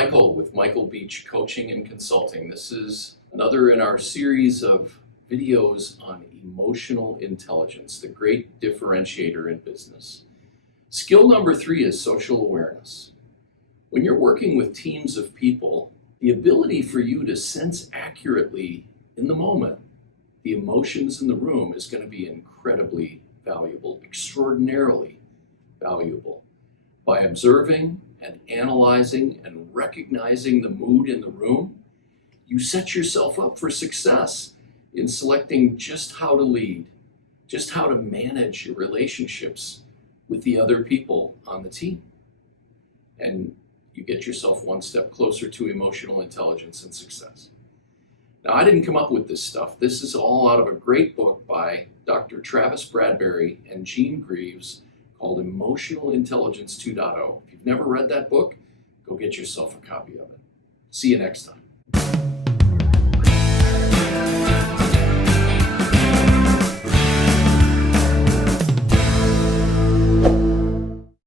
Michael with Michael Beach Coaching and Consulting. This is another in our series of videos on emotional intelligence, the great differentiator in business. Skill number 3 is social awareness. When you're working with teams of people, the ability for you to sense accurately in the moment the emotions in the room is going to be incredibly valuable, extraordinarily valuable. By observing and analyzing and recognizing the mood in the room, you set yourself up for success in selecting just how to lead, just how to manage your relationships with the other people on the team. And you get yourself one step closer to emotional intelligence and success. Now, I didn't come up with this stuff. This is all out of a great book by Dr. Travis Bradberry and Gene Greaves called Emotional Intelligence 2.0. If you've never read that book, go get yourself a copy of it. See you next time.